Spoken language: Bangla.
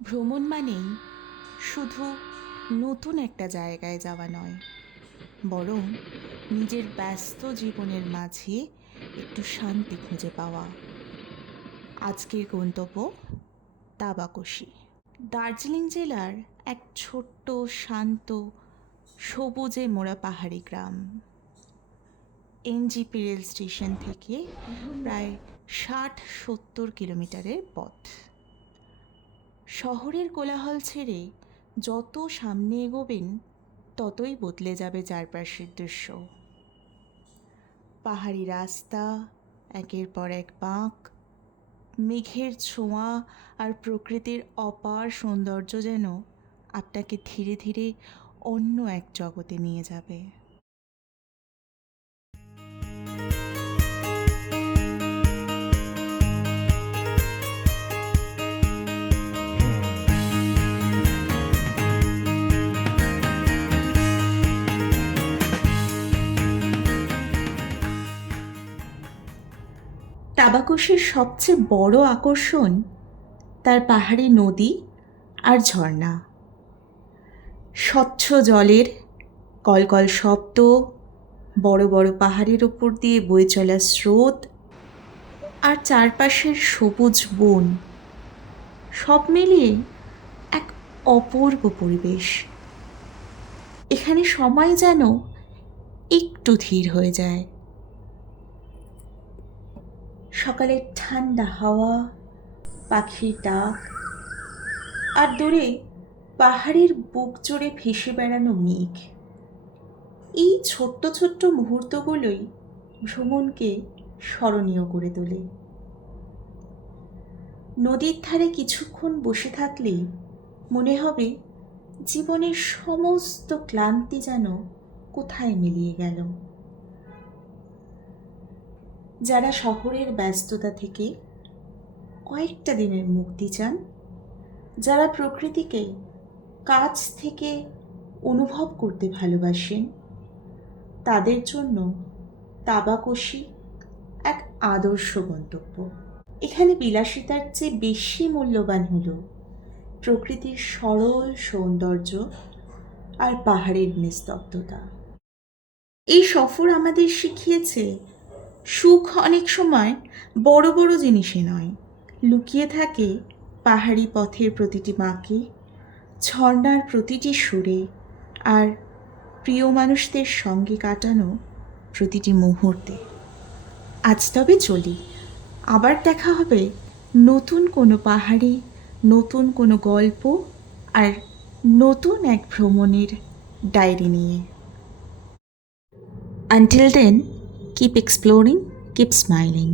ভ্রমণ মানেই শুধু নতুন একটা জায়গায় যাওয়া নয়, বরং নিজের ব্যস্ত জীবনের মাঝে একটু শান্তি খুঁজে পাওয়া। আজকের গন্তব্য তাবাকশি, দার্জিলিং জেলার এক ছোট্ট শান্ত সবুজে মোড়া পাহাড়ি গ্রাম। এনজিপি রেল স্টেশন থেকে প্রায় ৬০-৭০ কিলোমিটারের পথ। শহরের কোলাহল ছেড়ে যত সামনে এগোবেন ততই বদলে যাবে চারপাশের দৃশ্য। পাহাড়ি রাস্তা, একের পর এক বাঁক, মেঘের ছোঁয়া আর প্রকৃতির অপার সৌন্দর্য যেন আপনাকে ধীরে ধীরে অন্য এক জগতে নিয়ে যাবে। তাবাকশির সবচেয়ে বড় আকর্ষণ তার পাহাড়ি নদী আর ঝর্ণা। স্বচ্ছ জলের কলকল শব্দ, বড় বড় পাহাড়ের ওপর দিয়ে বয়ে চলা স্রোত আর চারপাশের সবুজ বন, সব মিলিয়ে এক অপূর্ব পরিবেশ। এখানে সময় যেন একটু ধীর হয়ে যায়। সকালের ঠান্ডা হাওয়া, পাখির ডাক আর দূরে পাহাড়ের বুক জুড়ে ভেসে বেড়ানো মেঘ, এই ছোট্ট ছোট্ট মুহূর্তগুলোই ভ্রমণকে স্মরণীয় করে তোলে। নদীর ধারে কিছুক্ষণ বসে থাকলে মনে হবে জীবনের সমস্ত ক্লান্তি যেন কোথায় মিলিয়ে গেল। যারা শহরের ব্যস্ততা থেকে কয়েকটা দিনের মুক্তি চান, যারা প্রকৃতিকে কাছ থেকে অনুভব করতে ভালোবাসেন, তাদের জন্য তাবাকশি এক আদর্শ গন্তব্য। এখানে বিলাসিতার চেয়ে বেশি মূল্যবান হল প্রকৃতির সরল সৌন্দর্য আর পাহাড়ের নিস্তব্ধতা। এই সফর আমাদের শিখিয়েছে সুখ অনেক সময় বড় বড় জিনিসে নয়, লুকিয়ে থাকে পাহাড়ি পথের প্রতিটি বাঁকে, ঝর্ণার প্রতিটি সুরে আর প্রিয় মানুষদের সঙ্গে কাটানো প্রতিটি মুহূর্তে। আজ তবে চলি, আবার দেখা হবে নতুন কোনো পাহাড়ে, নতুন কোনো গল্প আর নতুন এক ভ্রমণের ডায়েরি নিয়ে। Until then, keep exploring, keep smiling.